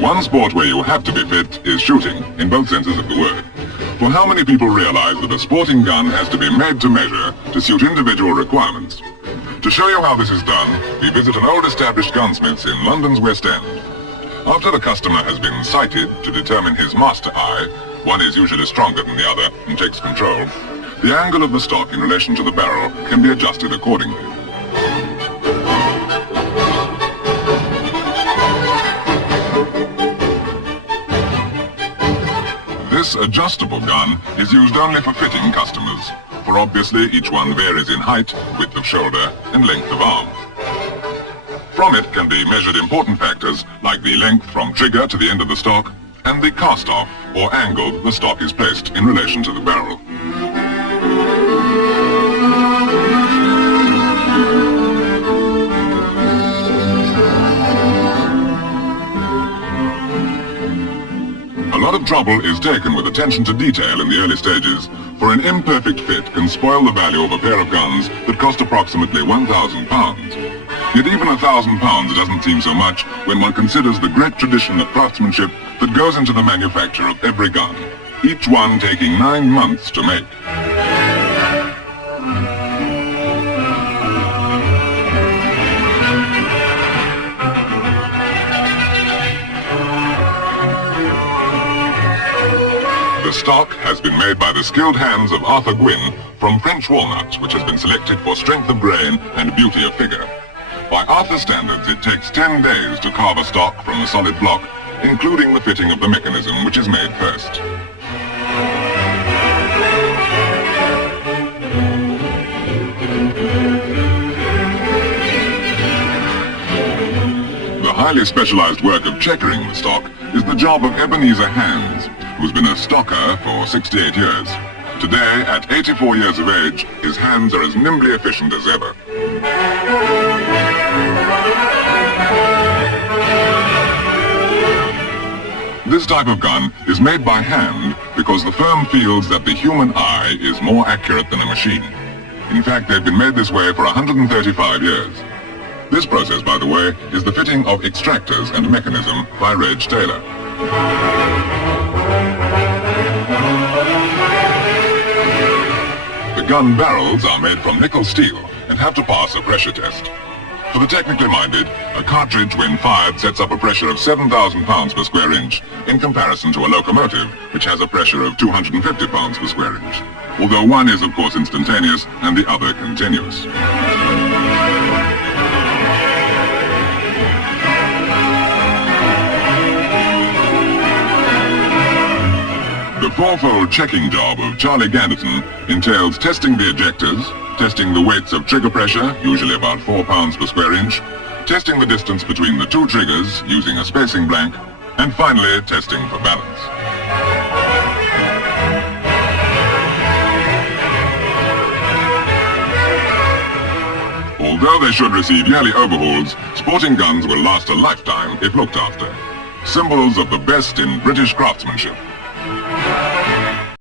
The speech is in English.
One sport where you have to be fit is shooting, in both senses of the word. For how many people realize that a sporting gun has to be made to measure to suit individual requirements? To show you how this is done, we visit an old established gunsmith's in London's West End. After the customer has been sighted to determine his master eye, one is usually stronger than the other and takes control, the angle of the stock in relation to the barrel can be adjusted accordingly. This adjustable gun is used only for fitting customers, for obviously each one varies in height, width of shoulder, and length of arm. From it can be measured important factors like the length from trigger to the end of the stock, and the cast-off or angle that the stock is placed in relation to the barrel. A lot of trouble is taken with attention to detail in the early stages, for an imperfect fit can spoil the value of a pair of guns that cost approximately £1,000. Yet even £1,000 doesn't seem so much when one considers the great tradition of craftsmanship that goes into the manufacture of every gun, each one taking 9 months to make. The stock has been made by the skilled hands of Arthur Gwynn from French walnut, which has been selected for strength of grain and beauty of figure. By Arthur standards, it takes 10 days to carve a stock from a solid block, including the fitting of the mechanism, which is made first. The highly specialized work of checkering the stock is the job of Ebenezer Hands, who's been a stocker for 68 years. Today, at 84 years of age, his hands are as nimbly efficient as ever. This type of gun is made by hand because the firm feels that the human eye is more accurate than a machine. In fact, they've been made this way for 135 years. This process, by the way, is the fitting of extractors and mechanism by Reg Taylor. The gun barrels are made from nickel steel and have to pass a pressure test. For the technically minded, a cartridge when fired sets up a pressure of 7,000 pounds per square inch, in comparison to a locomotive, which has a pressure of 250 pounds per square inch, although one is of course instantaneous and the other continuous. The fourfold checking job of Charlie Ganderton entails testing the ejectors, testing the weights of trigger pressure, usually about 4 pounds per square inch, testing the distance between the two triggers using a spacing blank, and finally testing for balance. Although they should receive yearly overhauls, sporting guns will last a lifetime if looked after. Symbols of the best in British craftsmanship.